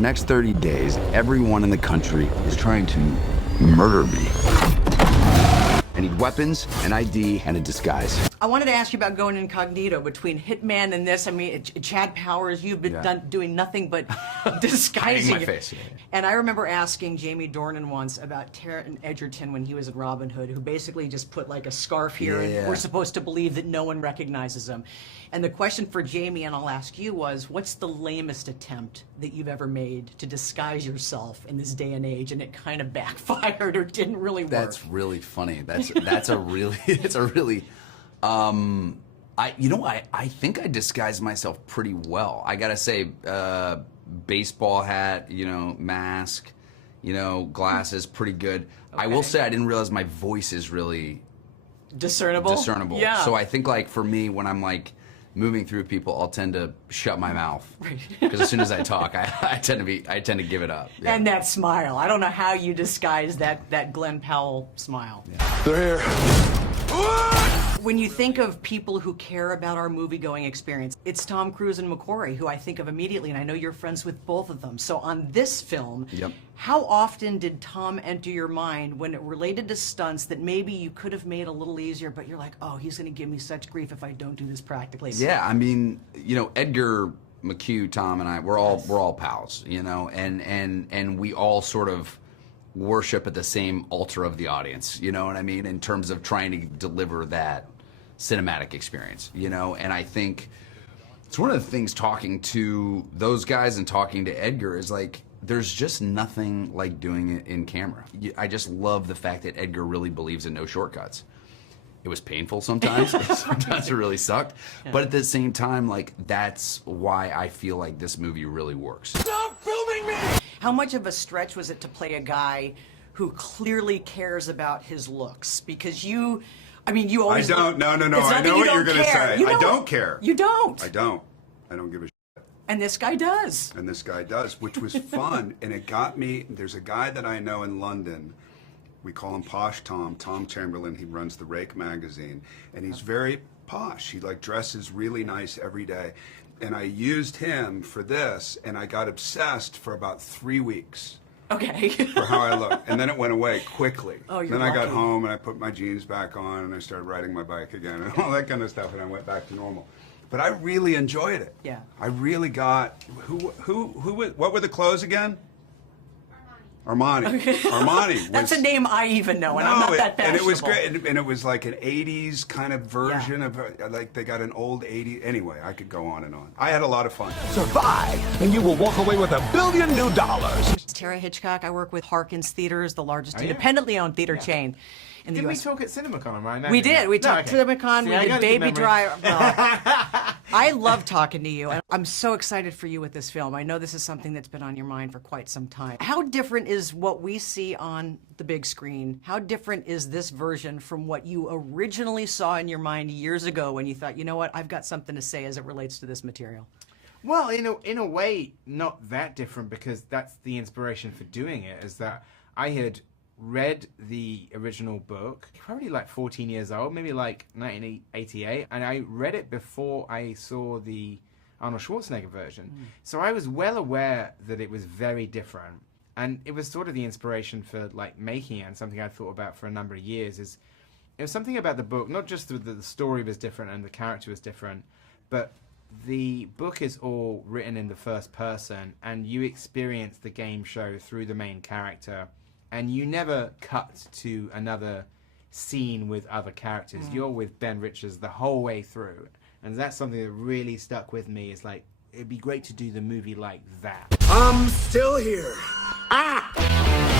next 30 days, everyone in the country is trying to murder me. I need weapons, an ID, and a disguise. I wanted to ask you about going incognito between Hitman and this. I mean, Chad Powers, you've been doing nothing but disguising Hiding my face. And I remember asking Jamie Dornan once about Taron Egerton when he was in Robin Hood, who basically just put like a scarf here, and we're supposed to believe that no one recognizes him. And the question for Jamie, and I'll ask you, was what's the lamest attempt that you've ever made to disguise yourself in this day and age, and it kind of backfired or didn't really work? That's really funny. That's a really, it's a really, I think I disguise myself pretty well. I gotta say, baseball hat, mask, glasses, pretty good. Okay. I will say I didn't realize my voice is really discernible. Yeah. So I think like for me, when I'm like moving through people, I'll tend to shut my mouth because as soon as I talk, I tend to give it up. Yeah. And that smile. I don't know how you disguise that Glenn Powell smile. Yeah. They're here. When you think of people who care about our movie-going experience, it's Tom Cruise and McQuarrie, who I think of immediately, and I know you're friends with both of them. So on this film, how often did Tom enter your mind when it related to stunts that maybe you could have made a little easier, but you're like, oh, he's going to give me such grief if I don't do this practically? Yeah, I mean, Edgar McHugh, Tom, and I, we're all pals, and we all sort of worship at the same altar of the audience, you know what I mean, in terms of trying to deliver that cinematic experience, and I think it's one of the things talking to those guys and talking to Edgar is like, there's just nothing like doing it in camera. I just love the fact that Edgar really believes in no shortcuts. It was painful sometimes, sometimes it really sucked, but at the same time, like, that's why I feel like this movie really works. Stop filming me! How much of a stretch was it to play a guy who clearly cares about his looks? Because you always... I don't, no, I know what you're going to say. I don't care. You don't? I don't give a shit. And this guy does. And this guy does, which was fun, and it got me, there's a guy that I know in London, we call him Posh Tom Chamberlain. He runs the Rake magazine, and he's very posh. He like dresses really nice every day. And I used him for this, and I got obsessed for about 3 weeks. Okay. For how I look. And then it went away quickly. Oh, you're Then I got lucky. home, and I put my jeans back on, and I started riding my bike again, and all that kind of stuff, and I went back to normal. But I really enjoyed it. Yeah. I really got, what were the clothes again? Armani. Armani. That's a name I even know, and I'm not that fashionable. And it was great, and it was like an 80s kind of version of, like they got an old 80s, anyway, I could go on and on. I had a lot of fun. Survive, and you will walk away with $1 billion new dollars. Tara Hitchcock. I work with Harkins Theaters, the largest independently owned theater chain in the Didn't we US. talk at CinemaCon, right? We did. We talked okay. CinemaCon. See, We I did got a good Baby memory. Driver. Well, I love talking to you, and I'm so excited for you with this film. I know this is something that's been on your mind for quite some time. How different is what we see on the big screen? How different is this version from what you originally saw in your mind years ago when you thought, you know what, I've got something to say as it relates to this material? Well, in a way, not that different, because that's the inspiration for doing it, is that I had read the original book, probably like 14 years old, maybe like 1988, and I read it before I saw the Arnold Schwarzenegger version. So I was well aware that it was very different, and it was sort of the inspiration for like making it, and something I thought about for a number of years. Is it was something about the book, not just that the story was different and the character was different, but the book is all written in the first person, and you experience the game show through the main character, and you never cut to another scene with other characters. You're with Ben Richards the whole way through, and that's something that really stuck with me. It's like, it'd be great to do the movie like that. I'm still here. Ah!